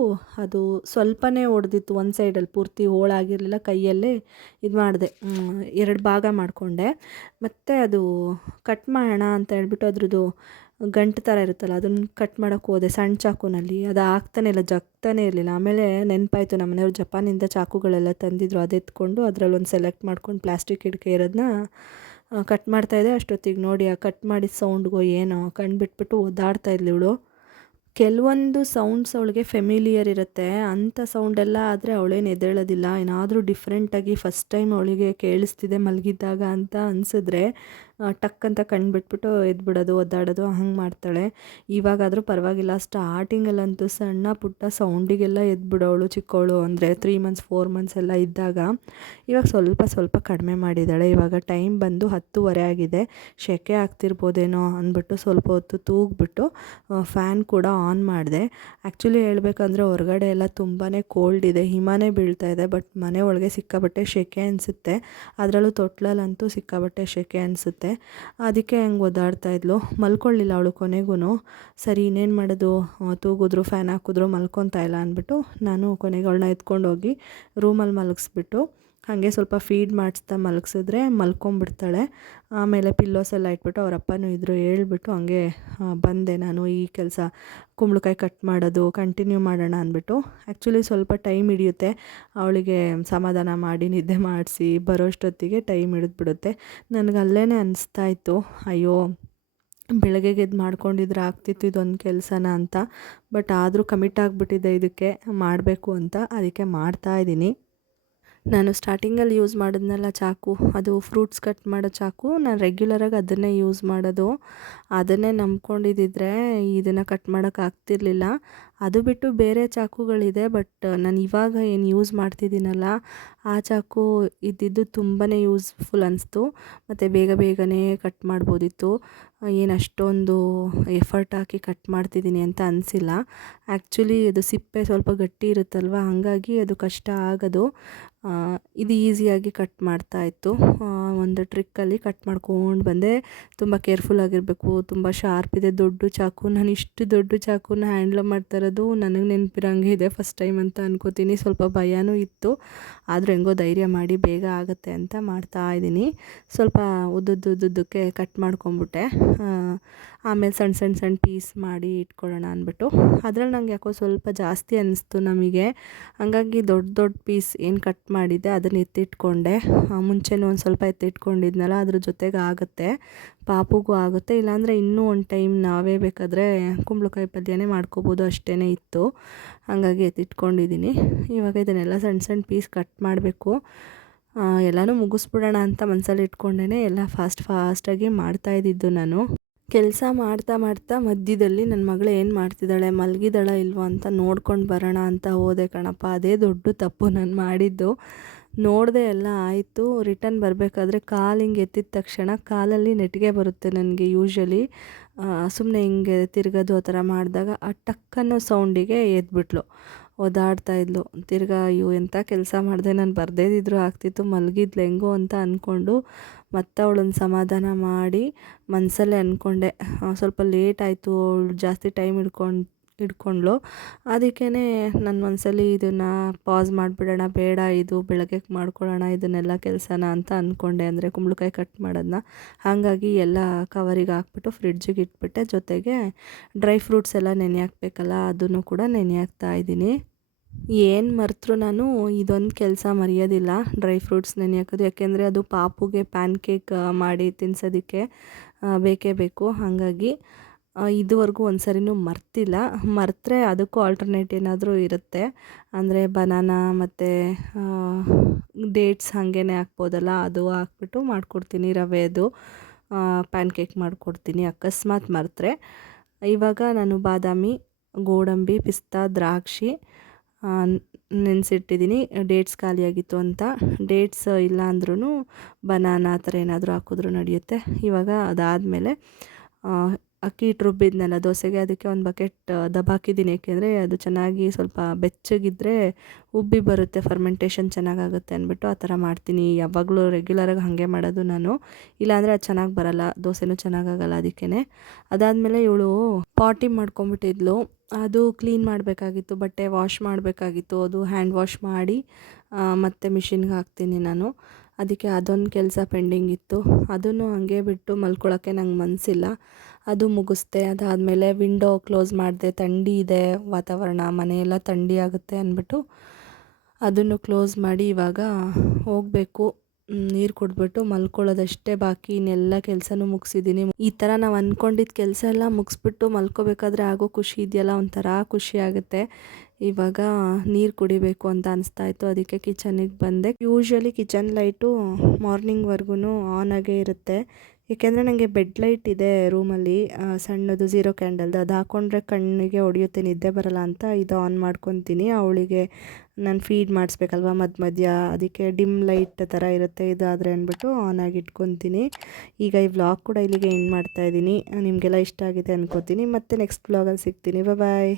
ಅದು ಸ್ವಲ್ಪನೇ ಒಡೆದಿತ್ತು ಒಂದು ಸೈಡಲ್ಲಿ, ಪೂರ್ತಿ ಹೋಳಾಗಿರಲಿಲ್ಲ, ಕೈಯಲ್ಲೇ ಇದು ಮಾಡಿದೆ, 2 ಭಾಗ ಮಾಡಿಕೊಂಡೆ. ಮತ್ತು ಅದು ಕಟ್ ಮಾಡೋಣ ಅಂತ ಹೇಳ್ಬಿಟ್ಟು ಅದ್ರದ್ದು ಗಂಟು ಥರ ಇರುತ್ತಲ್ಲ ಅದನ್ನು ಕಟ್ ಮಾಡೋಕ್ಕೆ ಹೋದೆ ಸಣ್ಣ ಚಾಕುನಲ್ಲಿ. ಅದು ಆಗ್ತಾನೆ ಇಲ್ಲ, ಜಗ್ತಾನೇ ಇರಲಿಲ್ಲ. ಆಮೇಲೆ ನೆನಪಾಯಿತು, ನಮ್ಮ ಮನೆಯವ್ರು ಜಪಾನಿಂದ ಚಾಕುಗಳೆಲ್ಲ ತಂದಿದ್ರು, ಅದು ಎತ್ಕೊಂಡು ಅದರಲ್ಲೊಂದು ಸೆಲೆಕ್ಟ್ ಮಾಡ್ಕೊಂಡು ಪ್ಲಾಸ್ಟಿಕ್ ಹಿಡ್ಕೆ ಇರೋದನ್ನ ಕಟ್ ಮಾಡ್ತಾಯಿದ್ದೆ. ಅಷ್ಟೊತ್ತಿಗೆ ನೋಡಿ ಆ ಕಟ್ ಮಾಡಿದ ಸೌಂಡ್ಗೋ ಏನೋ ಕಣ್ಣು ಬಿಟ್ಬಿಟ್ಟು ಒದ್ದಾಡ್ತಾಯಿದ್ಲು ಇವಳು. ಕೆಲವೊಂದು ಸೌಂಡ್ಸ್ ಅವಳಿಗೆ ಫೆಮಿಲಿಯರ್ ಇರುತ್ತೆ, ಅಂಥ ಸೌಂಡೆಲ್ಲ ಆದರೆ ಅವಳೇನು ಎದ್ದೇಳೋದಿಲ್ಲ. ಏನಾದರೂ ಡಿಫ್ರೆಂಟಾಗಿ ಫಸ್ಟ್ ಟೈಮ್ ಅವಳಿಗೆ ಕೇಳಿಸ್ತಿದೆ ಮಲಗಿದ್ದಾಗ ಅಂತ ಅನಿಸಿದ್ರೆ ಟಕ್ ಅಂತ ಕಣ್ಣು ಬಿಟ್ಬಿಟ್ಟು ಎದ್ಬಿಡೋದು, ಒದ್ದಾಡೋದು ಹಂಗೆ ಮಾಡ್ತಾಳೆ. ಇವಾಗಾದರೂ ಪರವಾಗಿಲ್ಲ, ಸ್ಟಾರ್ಟಿಂಗಲ್ಲಂತೂ ಸಣ್ಣ ಪುಟ್ಟ ಸೌಂಡಿಗೆಲ್ಲ ಎದ್ಬಿಡೋಳು ಚಿಕ್ಕವಳು, ಅಂದರೆ 3 ಮಂತ್ಸ್ 4 ಮಂತ್ಸ್ ಎಲ್ಲ ಇದ್ದಾಗ. ಇವಾಗ ಸ್ವಲ್ಪ ಸ್ವಲ್ಪ ಕಡಿಮೆ ಮಾಡಿದ್ದಾಳೆ. ಇವಾಗ ಟೈಮ್ ಬಂದು 10:30 ಆಗಿದೆ, ಸೆಕೆ ಆಗ್ತಿರ್ಬೋದೇನೋ ಅಂದ್ಬಿಟ್ಟು ಸ್ವಲ್ಪ ಹೊತ್ತು ತೂಗ್ಬಿಟ್ಟು ಫ್ಯಾನ್ ಕೂಡ ಆನ್ ಮಾಡಿದೆ. ಆ್ಯಕ್ಚುಲಿ ಹೇಳ್ಬೇಕಂದ್ರೆ ಹೊರಗಡೆ ಎಲ್ಲ ತುಂಬಾ ಕೋಲ್ಡ್ ಇದೆ, ಹಿಮನೇ ಬೀಳ್ತಾ ಇದೆ. ಬಟ್ ಮನೆ ಒಳಗೆ ಸಿಕ್ಕಾಬಟ್ಟೆ ಸೆಕೆ ಅನಿಸುತ್ತೆ, ಅದರಲ್ಲೂ ತೊಟ್ಲಲ್ಲಂತೂ ಸಿಕ್ಕಾಬಟ್ಟೆ ಸೆಕೆ ಅನಿಸುತ್ತೆ. ಅದಕ್ಕೆ ಹಂಗೆ ಒದ್ದಾಡ್ತಾ ಇದ್ಲು, ಮಲ್ಕೊಳ್ಳಿಲ್ಲ ಅವಳು ಕೊನೆಗೂ. ಸರಿ ಇನ್ನೇನು ಮಾಡೋದು, ತೂಗಿದ್ರು ಫ್ಯಾನ್ ಹಾಕಿದ್ರು ಮಲ್ಕೊತಾ ಇಲ್ಲ ಅಂದ್ಬಿಟ್ಟು ನಾನು ಕೊನೆಗೆ ಅವಳನ್ನ ಎತ್ಕೊಂಡೋಗಿ ರೂಮಲ್ಲಿ ಮಲಗಿಸ್ಬಿಟ್ಟು ಹಾಗೆ ಸ್ವಲ್ಪ ಫೀಡ್ ಮಾಡಿಸ್ತಾ ಮಲಗಿಸಿದ್ರೆ ಮಲ್ಕೊಂಬಿಡ್ತಾಳೆ. ಆಮೇಲೆ ಪಿಲ್ಲೋಸ್ ಎಲ್ಲ ಇಟ್ಬಿಟ್ಟು ಅವ್ರ ಅಪ್ಪನೂ ಇದ್ದರು, ಹೇಳ್ಬಿಟ್ಟು ಹಂಗೆ ಬಂದೆ ನಾನು. ಈ ಕೆಲಸ ಕುಂಬಳಕಾಯಿ ಕಟ್ ಮಾಡೋದು ಕಂಟಿನ್ಯೂ ಮಾಡೋಣ ಅಂದ್ಬಿಟ್ಟು. ಆ್ಯಕ್ಚುಲಿ ಸ್ವಲ್ಪ ಟೈಮ್ ಹಿಡಿಯುತ್ತೆ, ಅವಳಿಗೆ ಸಮಾಧಾನ ಮಾಡಿ ನಿದ್ದೆ ಮಾಡಿಸಿ ಬರೋಷ್ಟೊತ್ತಿಗೆ ಟೈಮ್ ಹಿಡಿದ್ಬಿಡುತ್ತೆ. ನನಗೆ ಅಲ್ಲೇ ಅನಿಸ್ತಾ ಇತ್ತು, ಅಯ್ಯೋ ಬೆಳಗ್ಗೆಗೆ ಎದ್ದು ಮಾಡ್ಕೊಂಡಿದ್ರೆ ಆಗ್ತಿತ್ತು ಇದೊಂದು ಕೆಲಸನ ಅಂತ. ಬಟ್ ಆದರೂ ಕಮಿಟ್ ಆಗಿಬಿಟ್ಟಿದೆ ಇದಕ್ಕೆ ಮಾಡಬೇಕು ಅಂತ, ಅದಕ್ಕೆ ಮಾಡ್ತಾಯಿದ್ದೀನಿ. ನಾನು ಸ್ಟಾರ್ಟಿಂಗಲ್ಲಿ ಯೂಸ್ ಮಾಡಿದ್ನಲ್ಲ ಚಾಕು, ಅದು ಫ್ರೂಟ್ಸ್ ಕಟ್ ಮಾಡೋ ಚಾಕು, ನಾನು ರೆಗ್ಯುಲರಾಗಿ ಅದನ್ನೇ ಯೂಸ್ ಮಾಡೋದು. ಅದನ್ನೇ ನಂಬ್ಕೊಂಡಿದ್ದಿದ್ರೆ ಇದನ್ನು ಕಟ್ ಮಾಡೋಕ್ಕಾಗ್ತಿರ್ಲಿಲ್ಲ. ಅದು ಬಿಟ್ಟು ಬೇರೆ ಚಾಕುಗಳಿದೆ, ಬಟ್ ನಾನು ಇವಾಗ ಏನು ಯೂಸ್ ಮಾಡ್ತಿದ್ದೀನಲ್ಲ ಆ ಚಾಕು ಇದ್ದಿದ್ದು ತುಂಬಾ ಯೂಸ್ಫುಲ್ ಅನಿಸ್ತು. ಮತ್ತು ಬೇಗ ಬೇಗನೆ ಕಟ್ ಮಾಡ್ಬೋದಿತ್ತು, ಏನು ಅಷ್ಟೊಂದು ಎಫರ್ಟ್ ಹಾಕಿ ಕಟ್ ಮಾಡ್ತಿದ್ದೀನಿ ಅಂತ ಅನಿಸಿಲ್ಲ. ಆ್ಯಕ್ಚುಲಿ ಅದು ಸಿಪ್ಪೆ ಸ್ವಲ್ಪ ಗಟ್ಟಿ ಇರುತ್ತಲ್ವ, ಹಾಗಾಗಿ ಅದು ಕಷ್ಟ ಆಗೋದು. ಇದು ಈಸಿಯಾಗಿ ಕಟ್ ಮಾಡ್ತಾಯಿತ್ತು. ಒಂದು ಟ್ರಿಕ್ಕಲ್ಲಿ ಕಟ್ ಮಾಡ್ಕೊಂಡು ಬಂದೆ. ತುಂಬ ಕೇರ್ಫುಲ್ಲಾಗಿರಬೇಕು, ತುಂಬ ಶಾರ್ಪ್ ಇದೆ, ದೊಡ್ಡ ಚಾಕು. ನಾನು ಇಷ್ಟು ದೊಡ್ಡ ಚಾಕುನ ಹ್ಯಾಂಡ್ಲ್ ಮಾಡ್ತಾ ಇರೋದು ನನಗೆ ನೆನಪಿರೋಂಗೆ ಇದೆ, ಫಸ್ಟ್ ಟೈಮ್ ಅಂತ ಅನ್ಕೋತೀನಿ. ಸ್ವಲ್ಪ ಭಯನೂ ಇತ್ತು, ಆದರೂ ಹೆಂಗೋ ಧೈರ್ಯ ಮಾಡಿ ಬೇಗ ಆಗುತ್ತೆ ಅಂತ ಮಾಡ್ತಾಯಿದ್ದೀನಿ. ಸ್ವಲ್ಪ ಉದ್ದುದ್ದಕ್ಕೆ ಕಟ್ ಮಾಡ್ಕೊಂಬಿಟ್ಟೆ. ಆಮೇಲೆ ಸಣ್ಣ ಸಣ್ಣ ಸಣ್ಣ ಪೀಸ್ ಮಾಡಿ ಇಟ್ಕೊಳ್ಳೋಣ ಅಂದ್ಬಿಟ್ಟು. ಅದ್ರಲ್ಲಿ ನಂಗೆ ಯಾಕೋ ಸ್ವಲ್ಪ ಜಾಸ್ತಿ ಅನ್ನಿಸ್ತು ನಮಗೆ, ಹಾಗಾಗಿ ದೊಡ್ಡ ದೊಡ್ಡ ಪೀಸ್ ಏನು ಕಟ್ ಮಾಡಿದ್ದೆ ಅದನ್ನು ಎತ್ತಿಟ್ಕೊಂಡೆ. ಮುಂಚೆನೂ ಒಂದು ಸ್ವಲ್ಪ ಎತ್ತಿಟ್ಕೊಂಡಿದ್ನಲ್ಲ, ಅದ್ರ ಜೊತೆಗೆ ಆಗುತ್ತೆ, ಪಾಪುಗೂ ಆಗುತ್ತೆ. ಇಲ್ಲಾಂದರೆ ಇನ್ನೂ ಒಂದು ಟೈಮ್ ನಾವೇ ಬೇಕಾದರೆ ಕುಂಬಳಕಾಯಿ ಪಲ್ಯನೇ ಮಾಡ್ಕೋಬೋದು, ಅಷ್ಟೇ ಇತ್ತು. ಹಾಗಾಗಿ ಎತ್ತಿಟ್ಕೊಂಡಿದ್ದೀನಿ. ಇವಾಗ ಇದನ್ನೆಲ್ಲ ಸಣ್ಣ ಸಣ್ಣ ಪೀಸ್ ಕಟ್ ಮಾಡಬೇಕು. ಎಲ್ಲನೂ ಮುಗಿಸ್ಬಿಡೋಣ ಅಂತ ಮನಸ್ಸಲ್ಲಿ ಇಟ್ಕೊಂಡೇ ಎಲ್ಲ ಫಾಸ್ಟಾಗಿ ಮಾಡ್ತಾಯಿದ್ದಿದ್ದು ನಾನು. ಕೆಲಸ ಮಾಡ್ತಾ ಮಾಡ್ತಾ ಮಧ್ಯದಲ್ಲಿ ನನ್ನ ಮಗಳು ಏನು ಮಾಡ್ತಿದ್ದಾಳೆ, ಮಲಗಿದಾಳ ಇಲ್ವೋ ಅಂತ ನೋಡ್ಕೊಂಡು ಬರೋಣ ಅಂತ ಹೋದೆ ಕಣಪ್ಪ. ಅದೇ ದೊಡ್ಡ ತಪ್ಪು ನಾನು ಮಾಡಿದ್ದು. ನೋಡಿದೆ ಎಲ್ಲ ಆಯಿತು, ರಿಟರ್ನ್ ಬರಬೇಕಾದ್ರೆ ಕಾಲು ಹಿಂಗೆ ಎತ್ತಿದ ತಕ್ಷಣ ಕಾಲಲ್ಲಿ ನೆಟ್ಟಿಗೆ ಬರುತ್ತೆ ನನಗೆ ಯೂಶ್ವಲಿ. ಸುಮ್ಮನೆ ಹಿಂಗೆ ತಿರ್ಗೋದು ಆ ಥರ ಮಾಡಿದಾಗ ಆ ಟಕ್ ಅನ್ನೋ ಸೌಂಡಿಗೆ ಎದ್ಬಿಟ್ಲು, ಒದ್ದಾಡ್ತಾಯಿದ್ಲು. ತಿರ್ಗಾ ಅಯ್ಯೋ ಎಂಥ ಕೆಲಸ ಮಾಡಿದೆ, ನಾನು ಬರದೇ ಇದ್ದರೂ ಆಗ್ತಿತ್ತು, ಮಲಗಿದ್ಲು ಹೆಂಗೋ ಅಂತ ಅಂದ್ಕೊಂಡು ಮತ್ತು ಅವಳನ್ನು ಸಮಾಧಾನ ಮಾಡಿ ಮನಸಲ್ಲೇ ಅಂದ್ಕೊಂಡೆ. ಸ್ವಲ್ಪ ಲೇಟ್ ಆಯಿತು, ಅವಳು ಜಾಸ್ತಿ ಟೈಮ್ ಹಿಡ್ಕೊಂಡ್ಳು. ಅದಕ್ಕೇ ನಾನು ಒಂದ್ಸಲಿ ಇದನ್ನು ಪಾಸ್ ಮಾಡಿಬಿಡೋಣ, ಬೇಡ ಇದು ಬೆಳಗ್ಗೆಗೆ ಮಾಡ್ಕೊಳ್ಳೋಣ ಇದನ್ನೆಲ್ಲ ಕೆಲಸನ ಅಂತ ಅಂದ್ಕೊಂಡೆ. ಅಂದರೆ ಕುಂಬಳಕಾಯಿ ಕಟ್ ಮಾಡೋದನ್ನ. ಹಾಗಾಗಿ ಎಲ್ಲ ಕವರಿಗೆ ಹಾಕ್ಬಿಟ್ಟು ಫ್ರಿಡ್ಜಿಗೆ ಇಟ್ಬಿಟ್ಟೆ. ಜೊತೆಗೆ ಡ್ರೈ ಫ್ರೂಟ್ಸ್ ಎಲ್ಲ ನೆನೆ ಹಾಕಬೇಕಲ್ಲ, ಅದನ್ನು ಕೂಡ ನೆನೆ ಹಾಕ್ತಾ ಇದ್ದೀನಿ. ಏನು ಮರೆತರೂ ನಾನು ಇದೊಂದು ಕೆಲಸ ಮರೆಯೋದಿಲ್ಲ, ಡ್ರೈ ಫ್ರೂಟ್ಸ್ ನೆನೆ ಹಾಕೋದು. ಯಾಕೆಂದರೆ ಅದು ಪಾಪುಗೆ ಪ್ಯಾನ್ ಕೇಕ್ ಮಾಡಿ ತಿನ್ಸೋದಕ್ಕೆ ಬೇಕೇ ಬೇಕು. ಹಾಗಾಗಿ ಇದುವರೆಗೂ ಒಂದು ಸರಿನೂ ಮರ್ತಿಲ್ಲ. ಮರೆತರೆ ಅದಕ್ಕೂ ಆಲ್ಟರ್ನೇಟ್ ಏನಾದರೂ ಇರುತ್ತೆ. ಅಂದರೆ ಬನಾನಾ ಮತ್ತು ಡೇಟ್ಸ್ ಹಾಗೇ ಹಾಕ್ಬೋದಲ್ಲ, ಅದು ಹಾಕ್ಬಿಟ್ಟು ಮಾಡಿಕೊಡ್ತೀನಿ. ರವೆದು ಪ್ಯಾನ್ ಕೇಕ್ ಮಾಡಿಕೊಡ್ತೀನಿ ಅಕಸ್ಮಾತ್ ಮರೆತರೆ. ಇವಾಗ ನಾನು ಬಾದಾಮಿ, ಗೋಡಂಬಿ, ಪಿಸ್ತಾ, ದ್ರಾಕ್ಷಿ ನೆನೆಸಿಟ್ಟಿದ್ದೀನಿ. ಡೇಟ್ಸ್ ಖಾಲಿಯಾಗಿತ್ತು ಅಂತ. ಡೇಟ್ಸ್ ಇಲ್ಲ ಅಂದ್ರೂ ಬನಾನಾ ಆ ಥರ ಏನಾದರೂ ಹಾಕಿದ್ರೂ ನಡೆಯುತ್ತೆ. ಇವಾಗ ಅದಾದಮೇಲೆ ಅಕ್ಕಿ ಹಿಟ್ಟು ರುಬ್ಬಿದ್ನಲ್ಲ ದೋಸೆಗೆ, ಅದಕ್ಕೆ ಒಂದು ಬಕೆಟ್ ದಬ್ಬಾಕಿದ್ದೀನಿ. ಏಕೆಂದರೆ ಅದು ಚೆನ್ನಾಗಿ ಸ್ವಲ್ಪ ಬೆಚ್ಚಗಿದ್ದರೆ ಉಬ್ಬಿ ಬರುತ್ತೆ, ಫರ್ಮೆಂಟೇಷನ್ ಚೆನ್ನಾಗಾಗುತ್ತೆ ಅಂದ್ಬಿಟ್ಟು ಆ ಥರ ಮಾಡ್ತೀನಿ. ಯಾವಾಗಲೂ ರೆಗ್ಯುಲರಾಗಿ ಹಾಗೆ ಮಾಡೋದು ನಾನು. ಇಲ್ಲಾಂದರೆ ಅದು ಚೆನ್ನಾಗಿ ಬರೋಲ್ಲ, ದೋಸೆನೂ ಚೆನ್ನಾಗಾಗಲ್ಲ. ಅದಕ್ಕೇ ಅದಾದಮೇಲೆ ಇವಳು ಪಾಟಿ ಮಾಡ್ಕೊಂಬಿಟ್ಟಿದ್ಲು. ಅದು ಕ್ಲೀನ್ ಮಾಡಬೇಕಾಗಿತ್ತು, ಬಟ್ಟೆ ವಾಶ್ ಮಾಡಬೇಕಾಗಿತ್ತು. ಅದು ಹ್ಯಾಂಡ್ ವಾಶ್ ಮಾಡಿ ಮತ್ತೆ ಮಿಷಿನ್ಗೆ ಹಾಕ್ತೀನಿ ನಾನು. ಅದಕ್ಕೆ ಅದೊಂದು ಕೆಲಸ ಪೆಂಡಿಂಗ್ ಇತ್ತು. ಅದನ್ನು ಹಾಗೆ ಬಿಟ್ಟು ಮಲ್ಕೊಳ್ಳೋಕ್ಕೆ ನಂಗೆ ಮನಸ್ಸಿಲ್ಲ. ಅದು ಮುಗಿಸ್ದೆ. ಅದಾದಮೇಲೆ ವಿಂಡೋ ಕ್ಲೋಸ್ ಮಾಡಿದೆ. ಥಂಡಿ ಇದೆ ವಾತಾವರಣ, ಮನೆಯೆಲ್ಲ ಥಂಡಿ ಆಗುತ್ತೆ ಅಂದ್ಬಿಟ್ಟು ಅದನ್ನು ಕ್ಲೋಸ್ ಮಾಡಿ ಇವಾಗ ಹೋಗಬೇಕು. ನೀರು ಕುಡಿದ್ಬಿಟ್ಟು ಮಲ್ಕೊಳ್ಳೋದಷ್ಟೇ ಬಾಕಿ, ಇನ್ನೆಲ್ಲ ಕೆಲಸನೂ ಮುಗಿಸಿದ್ದೀನಿ. ಈ ಥರ ನಾವು ಅಂದ್ಕೊಂಡಿದ್ದ ಕೆಲಸ ಎಲ್ಲ ಮುಗಿಸ್ಬಿಟ್ಟು ಮಲ್ಕೋಬೇಕಾದ್ರೆ ಆಗೋ ಖುಷಿ ಇದೆಯಲ್ಲ, ಒಂಥರ ಖುಷಿ ಆಗುತ್ತೆ. ಇವಾಗ ನೀರು ಕುಡಿಬೇಕು ಅಂತ ಅನಿಸ್ತಾಯಿತ್ತು. ಅದಕ್ಕೆ ಕಿಚನಿಗೆ ಬಂದೆ. ಯೂಶ್ವಲಿ ಕಿಚನ್ ಲೈಟು ಮಾರ್ನಿಂಗ್ವರೆಗೂ ಆನ್ ಆಗೇ ಇರುತ್ತೆ. ಏಕೆಂದರೆ ನನಗೆ ಬೆಡ್ ಲೈಟ್ ಇದೆ ರೂಮಲ್ಲಿ, ಸಣ್ಣದು 0 ಕ್ಯಾಂಡಲ್ದು. ಅದು ಹಾಕ್ಕೊಂಡ್ರೆ ಕಣ್ಣಿಗೆ ಹೊಡೆಯುತ್ತೆ, ನಿದ್ದೆ ಬರಲ್ಲ ಅಂತ ಇದು ಆನ್ ಮಾಡ್ಕೊತೀನಿ. ಅವಳಿಗೆ ನಾನು ಫೀಡ್ ಮಾಡಿಸ್ಬೇಕಲ್ವ ಮಧ್ಯ, ಅದಕ್ಕೆ ಡಿಮ್ ಲೈಟ್ ಥರ ಇರುತ್ತೆ ಇದಾದರೆ ಅಂದ್ಬಿಟ್ಟು ಆನ್ ಆಗಿ ಇಟ್ಕೊತೀನಿ. ಈಗ ಈ ವ್ಲಾಗ್ ಕೂಡ ಇಲ್ಲಿಗೆ ಎಂಡ್ ಮಾಡ್ತಾಯಿದ್ದೀನಿ. ನಿಮಗೆಲ್ಲ ಇಷ್ಟ ಆಗಿದೆ ಅನ್ಕೋತೀನಿ. ಮತ್ತೆ ನೆಕ್ಸ್ಟ್ ವ್ಲಾಗಲ್ಲಿ ಸಿಗ್ತೀನಿ. ಬಾಯ್.